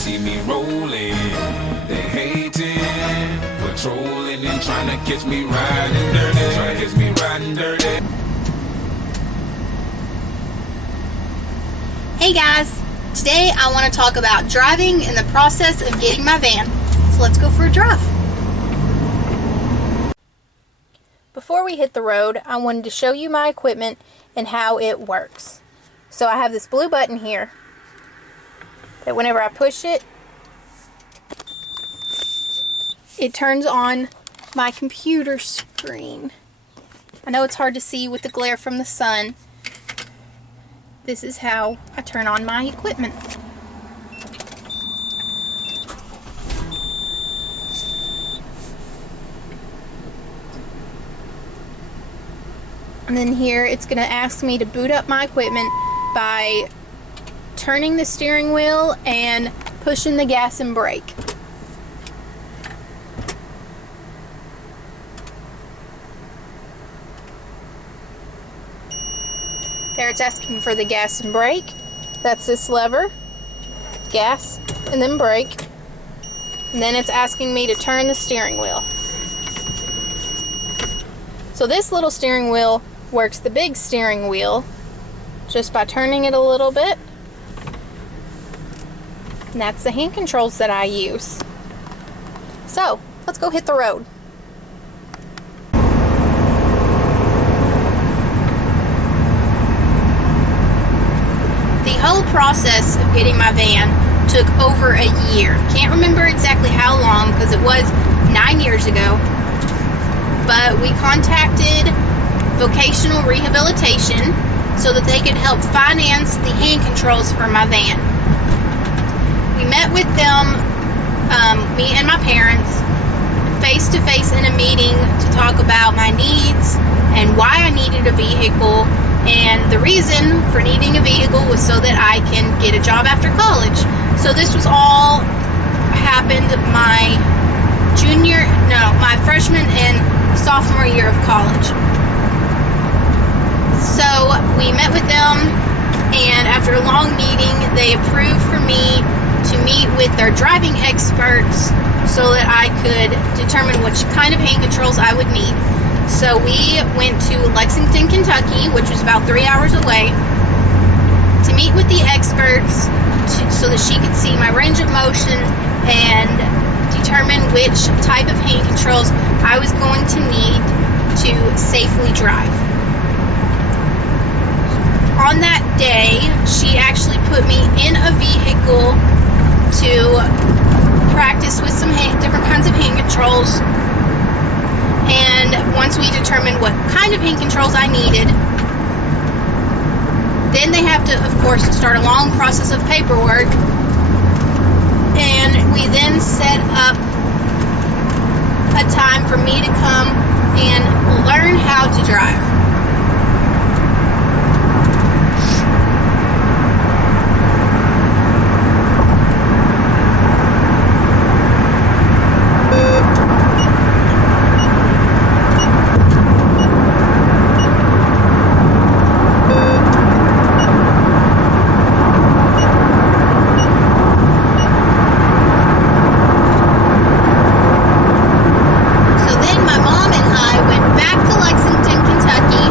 see me rolling. They hating, patrolling and trying to catch me riding dirty. Trying to catch me riding dirty. Hey guys, today I want to talk about driving and the process of getting my van. So let's go for a drive. Before we hit the road, I wanted to show you my equipment and how it works. So I have this blue button here that whenever I push it, it turns on my computer screen. I know it's hard to see with the glare from the sun. This is how I turn on my equipment. And then here it's going to ask me to boot up my equipment by turning the steering wheel and pushing the gas and brake. There it's asking for the gas and brake. That's this lever, gas, and then brake. And then it's asking me to turn the steering wheel. So this little steering wheel works the big steering wheel just by turning it a little bit. And that's the hand controls that I use. So let's go hit the road. The whole process of getting my van took over a year. Can't remember exactly how long because it was 9 years ago. But we contacted vocational rehabilitation so that they could help finance the hand controls for my van. We met with them, me and my parents, face to face in a meeting to talk about my needs and why I needed a vehicle. And the reason for needing a vehicle was so that I can get a job after college. So this was all happened my freshman and sophomore year of college. So we met with them, and after a long meeting, they approved for me to meet with their driving experts so that I could determine which kind of hand controls I would need. So we went to Lexington, Kentucky, which was about 3 hours away, to meet with the experts so that she could see my range of motion and determine which type of hand controls I was going to need to safely drive. On that day, she actually put me in a vehicle to practice with some different kinds of hand controls. And once we determined what kind of hand controls I needed, then they have to, of course, start a long process of paperwork. And we then set up a time for me to come and learn how to drive. So then my mom and I went back to Lexington, Kentucky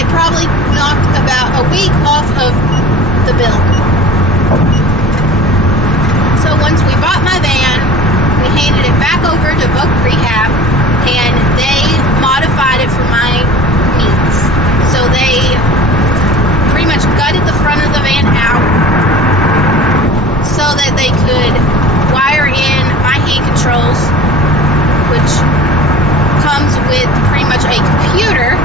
it probably knocked about a week off of the bill. So once we bought my van, we handed it back over to Voc Rehab, and they modified it for my needs. So they pretty much gutted the front of the van out so that they could wire in my hand controls, which comes with pretty much a computer.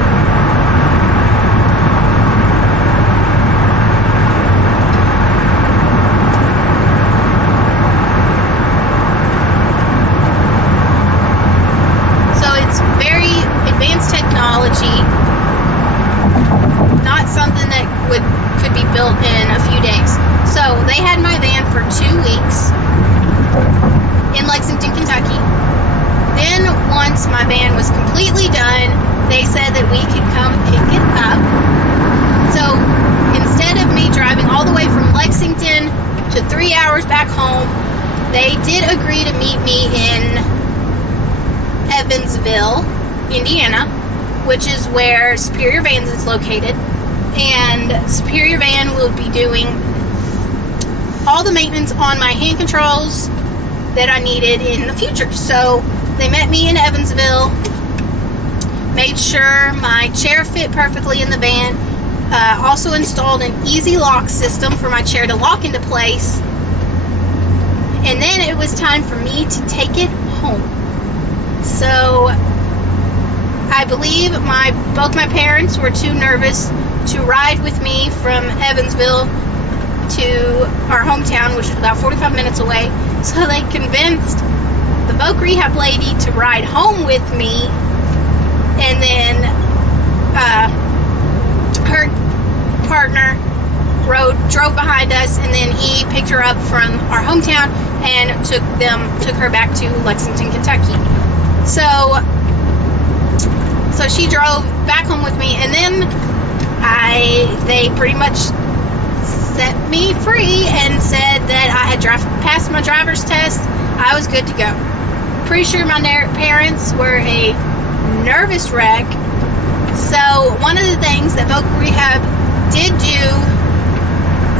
So it's very advanced technology, not something that could be built in a few days. So they had my van for 2 weeks in Lexington, Kentucky. Then once my van was completely done, they said that we could come pick it up. So instead of me driving all the way from Lexington to 3 hours back home, they did agree to meet me in Evansville, Indiana, which is where Superior Vans is located. And Superior Van will be doing all the maintenance on my hand controls that I needed in the future. So they met me in Evansville, made sure my chair fit perfectly in the van, also installed an easy lock system for my chair to lock into place, and then it was time for me to take it home. So I believe both my parents were too nervous to ride with me from Evansville to our hometown, which is about 45 minutes away. So they convinced the Voc Rehab lady to ride home with me, and then her partner drove behind us, and then he picked her up from our hometown and took her back to Lexington, Kentucky. So she drove back home with me, and then they pretty much set me free and said that I had passed my driver's test. I was good to go. Pretty sure my parents were a nervous wreck. So one of the things that Voc Rehab did do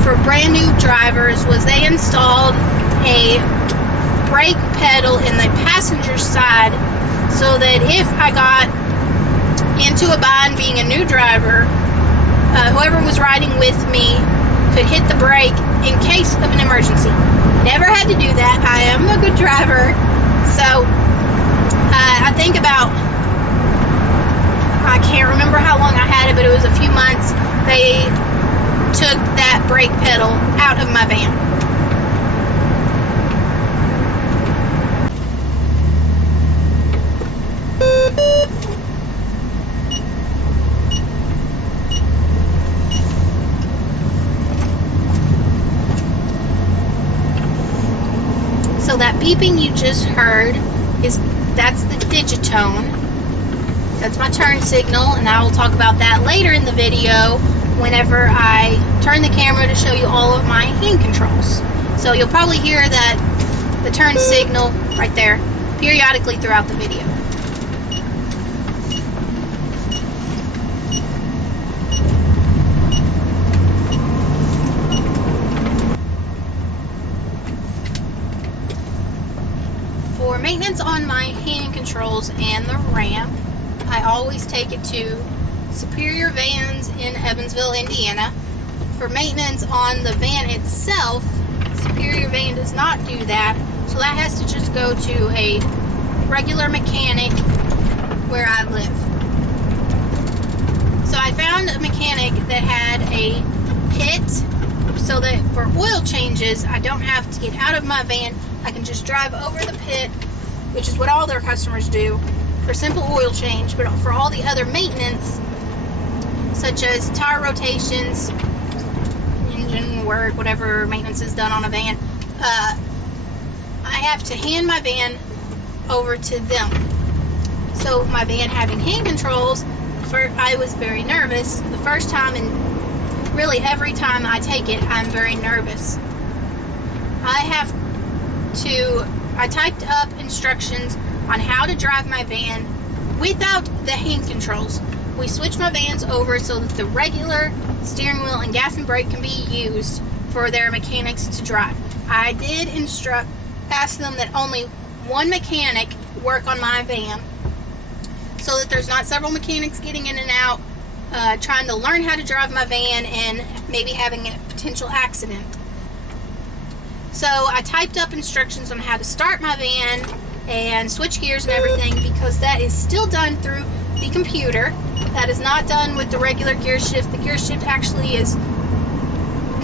for brand new drivers was they installed a brake pedal in the passenger side, so that if I got into a bind being a new driver, whoever was riding with me could hit the brake in case of an emergency. Never had to do that. I am a good driver. So I think I can't remember how long I had it, but it was a few months. They took that brake pedal out of my van. So that beeping you just heard that's the digitone. That's my turn signal, and I will talk about that later in the video whenever I turn the camera to show you all of my hand controls. So you'll probably hear the turn signal right there periodically throughout the video. For maintenance on my hand controls and the ramp, I always take it to Superior Vans in Evansville, Indiana. For maintenance on the van itself, Superior Van does not do that, so that has to just go to a regular mechanic where I live. So I found a mechanic that had a pit, so that for oil changes, I don't have to get out of my van. I can just drive over the pit, which is what all their customers do for simple oil change. But for all the other maintenance, such as tire rotations, engine work, whatever maintenance is done on a van, I have to hand my van over to them. So my van having hand controls, I was very nervous the first time, and really every time I take it, I'm very nervous. I typed up instructions on how to drive my van without the hand controls. we switched my vans over so that the regular steering wheel and gas and brake can be used for their mechanics to drive. I did ask them that only one mechanic work on my van so that there's not several mechanics getting in and out, trying to learn how to drive my van and maybe having a potential accident. So I typed up instructions on how to start my van and switch gears and everything, because that is still done through the computer. That is not done with the regular gear shift. The gear shift actually is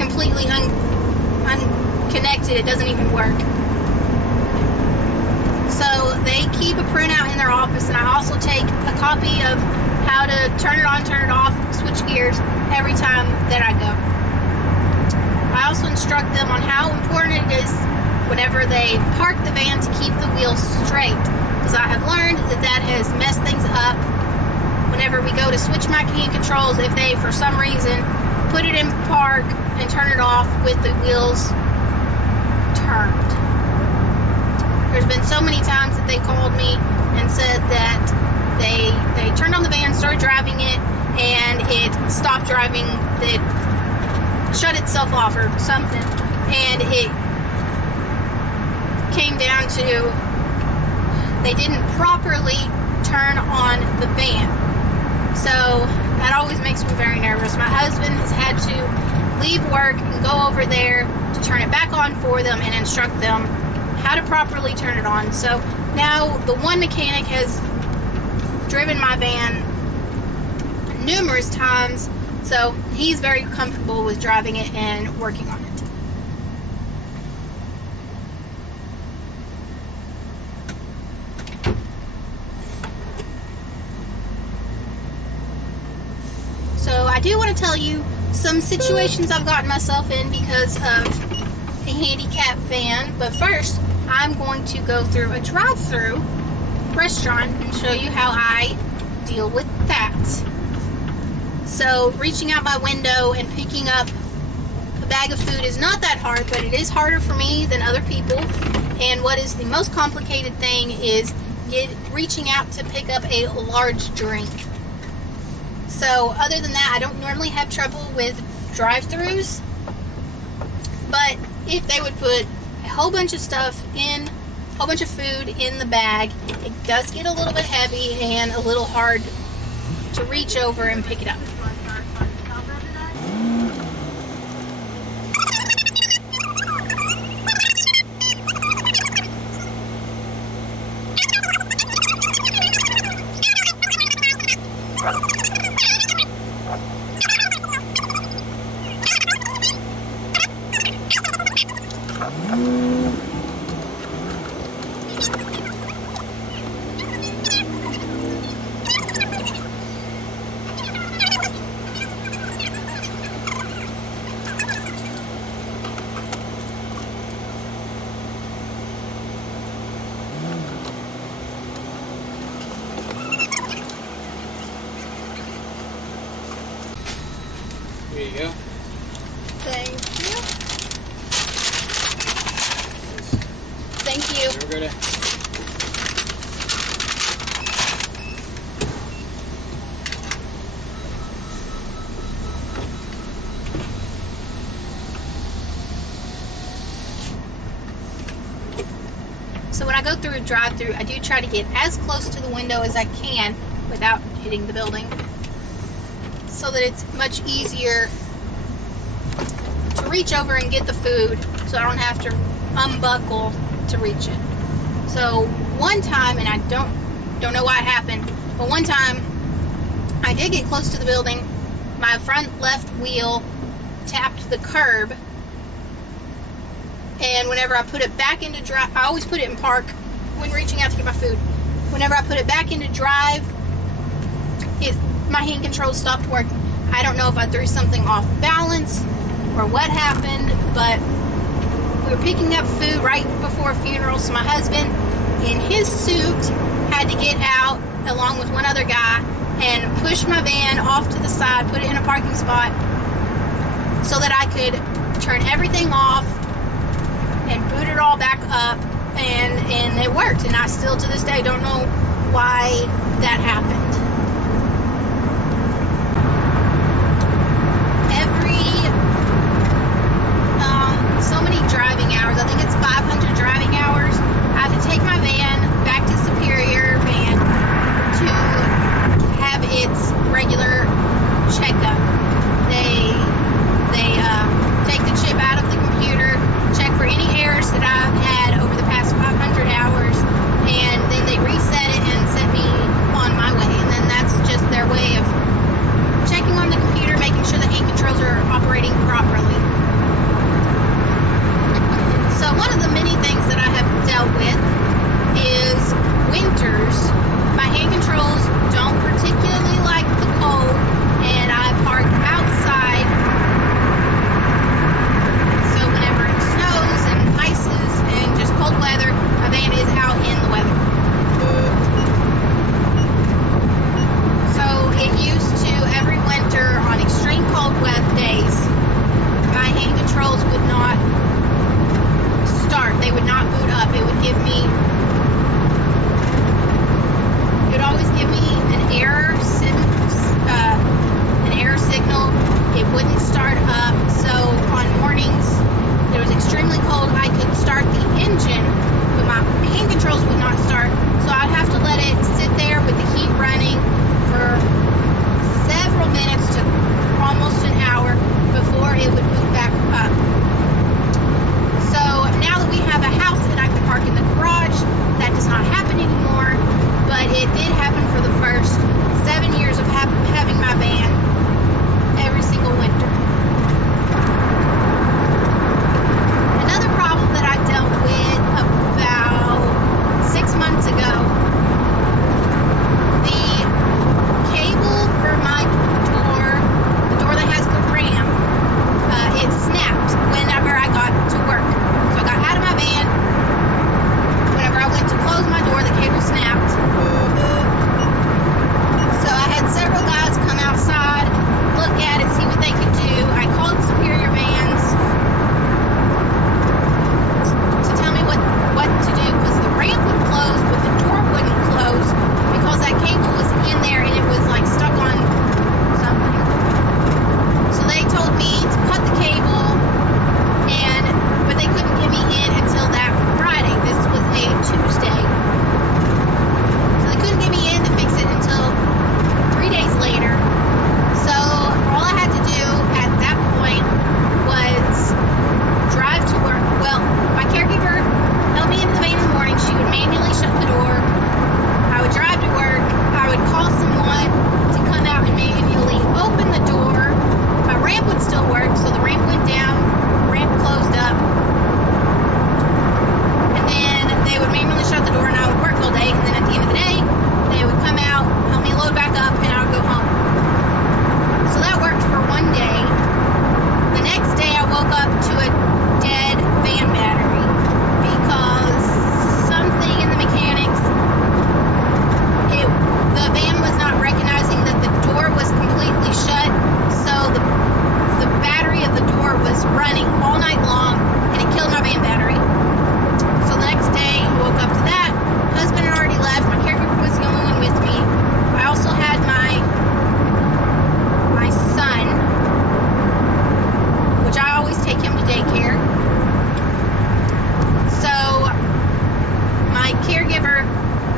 completely unconnected. It doesn't even work. So they keep a printout in their office, and I also take a copy of how to turn it on, turn it off, switch gears every time that I go. I also instruct them on how important it is whenever they park the van to keep the wheels straight, because I have learned that has messed things up. Whenever we go to switch my key controls, if they for some reason put it in park and turn it off with the wheels turned. There's been so many times that they called me and said that they turned on the van, started driving it, and it stopped driving. It shut itself off or something, and it came down to they didn't properly turn on the van. So that always makes me very nervous. My husband has had to leave work and go over there to turn it back on for them and instruct them how to properly turn it on. So now the one mechanic has driven my van numerous times, so he's very comfortable with driving it and working on it. So I do want to tell you some situations I've gotten myself in because of a handicap van, but first I'm going to go through a drive-through restaurant and show you how I deal with that. So reaching out my window and picking up a bag of food is not that hard, but it is harder for me than other people. And what is the most complicated thing is reaching out to pick up a large drink. So other than that, I don't normally have trouble with drive-thrus, but if they would put a whole bunch of stuff in, a whole bunch of food in the bag, it does get a little bit heavy and a little hard to reach over and pick it up. Here you go. Thank you. Thank you. Have a good day. So when I go through a drive-thru, I do try to get as close to the window as I can without hitting the building, so that it's much easier to reach over and get the food, so I don't have to unbuckle to reach it. So one time, and I don't know why it happened, but one time I did get close to the building. My front left wheel tapped the curb, and whenever I put it back into drive, I always put it in park when reaching out to get my food. Whenever I put it back into drive, my hand controls stopped working. I don't know if I threw something off balance or what happened, but we were picking up food right before a funeral, so my husband in his suit had to get out along with one other guy and push my van off to the side, put it in a parking spot so that I could turn everything off and boot it all back up, and it worked. And I still to this day don't know why that happened. wouldn't start up. So on mornings it was extremely cold, I could start the engine, but my hand controls would not start. So I'd have to let it sit there with the heat running for several minutes to almost an hour before it would boot back up. So now that we have a house that I can park in the garage, that does not happen anymore, but it did happen for the first 7 years of having my van every single winter. Another problem that I dealt with about 6 months ago, the cable for my door, the door that has the ramp, it snapped whenever I got to work. So I got out of my van. Whenever I went to close my door, the cable snapped. So I had several guys come outside, look at it, see what they could do. I called Superior Vans to tell me what to do, because the ramp would close, but the door wouldn't close because that cable was in there and it was like stuck on something. So they told me to cut the cable, but they couldn't get me in until that Friday. This was a Tuesday. So they couldn't get me in to fix it until 3 days later. So all I had to do at that point was drive to work. Well, my caregiver held me into the van in the morning. She would manually shut the door. I would drive to work. I would call someone to come out and manually open the door. My ramp would still work, so the ramp went down, ramp closed up, and then they would manually shut the door and I would work all day, and then at the end of the day they would come out, help me load back up, and I would go home. So that worked for one day. The next day I woke up to a dead van battery because something in the mechanics, the van was not recognizing that the door was completely shut, so the battery of the door was running all night long, and it killed my van battery. So the next day, I woke up to that. Husband had already left. My caregiver was the only one with me. I also had my son, which I always take him to daycare. So my caregiver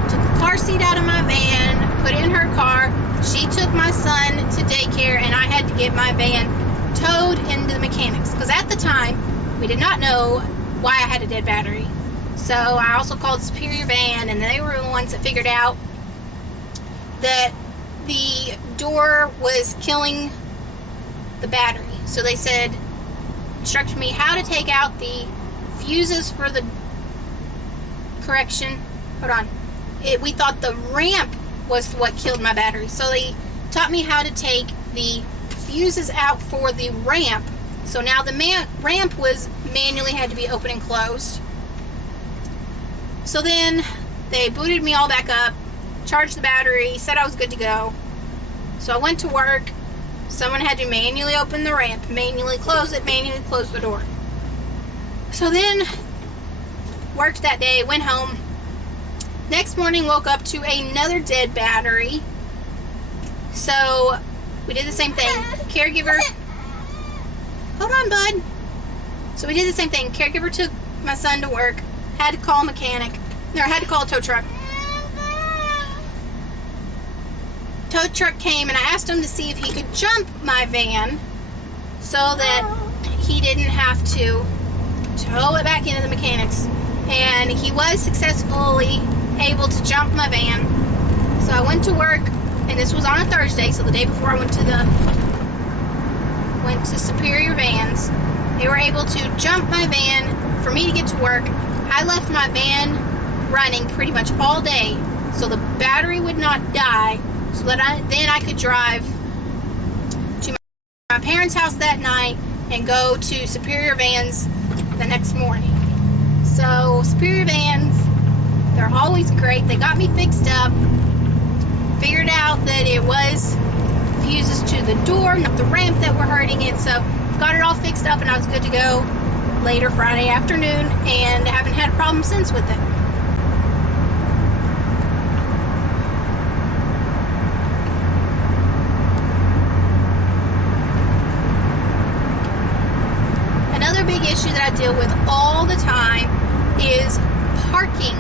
took the car seat out of my van, put it in her car. She took my son to daycare, and I had to get my van towed into the mechanics, because at the time we did not know why I had a dead battery. So I also called Superior Van, and they were the ones that figured out that the door was killing the battery. So they instructed me how to take out the fuses for the correction. Hold on. We thought the ramp was what killed my battery. So they taught me how to take the fuses out for the ramp. So now the ramp was manually had to be open and closed. So then they booted me all back up, charged the battery, said I was good to go. So I went to work. Someone had to manually open the ramp, manually close it, manually close the door. So then worked that day, went home. Next morning, woke up to another dead battery. So we did the same thing. Caregiver, hold on, bud. So we did the same thing. Caregiver took my son to work. Had to call a mechanic. Had to call a tow truck. Tow truck came, and I asked him to see if he could jump my van so that he didn't have to tow it back into the mechanics. And he was successfully able to jump my van. So I went to work, and this was on a Thursday, so the day before I went to Superior Vans. They were able to jump my van for me to get to work. I left my van running pretty much all day so the battery would not die, so that then I could drive to my parents' house that night and go to Superior Vans the next morning. So Superior Vans, they're always great. They got me fixed up, figured out that it was fuses to the door, not the ramp that were hurting it. So got it all fixed up, and I was good to go later Friday afternoon, and haven't had a problem since with it. Another big issue that I deal with all the time is parking.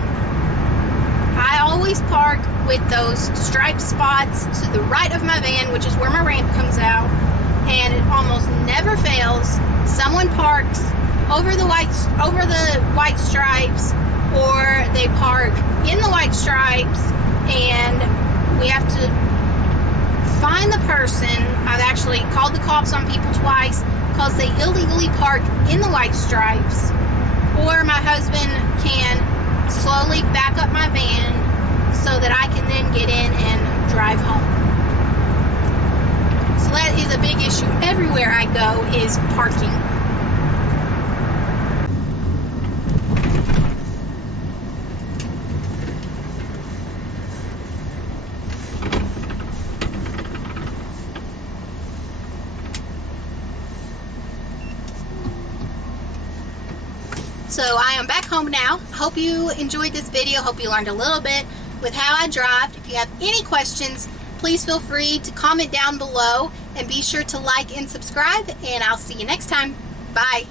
I always park with those striped spots to the right of my van, which is where my ramp comes out, and it almost never fails. Someone parks over the white stripes, or they park in the white stripes, and we have to find the person. I've actually called the cops on people twice because they illegally park in the white stripes, or my husband can slowly back up my van so that I can then get in and drive home. So that is a big issue everywhere I go, is parking. So I am back home now. Hope you enjoyed this video. Hope you learned a little bit with how I drive. If you have any questions, please feel free to comment down below, and be sure to like and subscribe, and I'll see you next time. Bye.